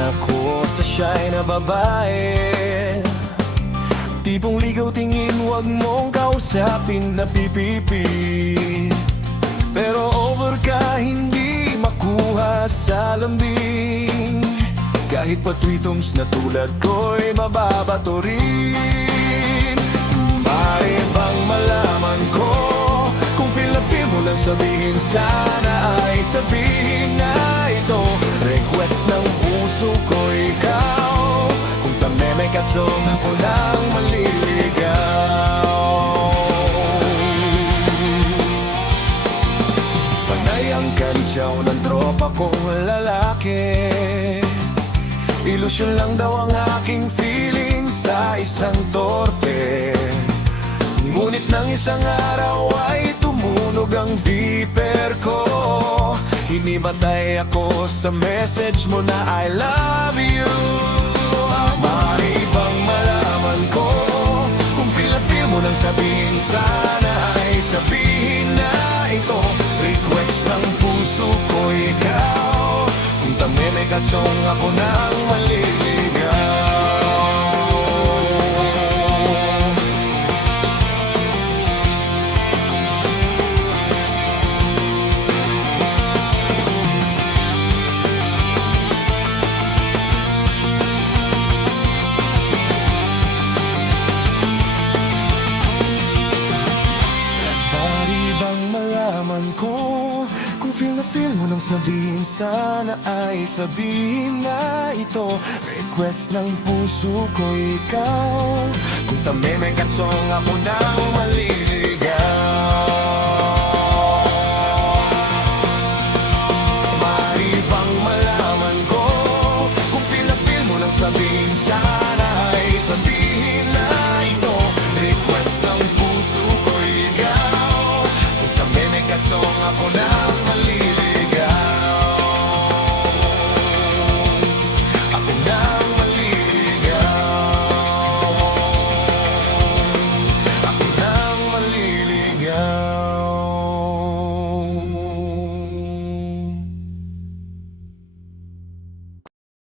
ako sa siya'y na babae. Tipong ligaw tingin, wag mong kausapin na pipipi. Pero over ka, hindi makuha sa lambing. Kahit patwitums na tulad ko'y mababato rin. Maaari bang malaman ko kung feel na feel mo lang sabihin, sana ay sabihin na ito. Request ng puso ko ikaw, kung tameme ka tsong ako lang maliligaw. Panay ang kantsaw ng tropa kong lalaki. Ilusyon lang daw ang aking feeling sa isang torpe. Ngunit nang isang araw ay tumunog ang beeper ko. Hinibatay ako sa message mo na I love you. Maaari bang malaman ko kung feel na feel mo nang sabihin, sana ay sabihin na ito. Request ng puso ko ikaw, kung tameme ka tsong ako nang maliligaw. Ko kung feel na feel mo nang sabihin, sana ay sabihin na ito. Request ng puso ko ikaw, kung tameme ka tsong ako nang mali.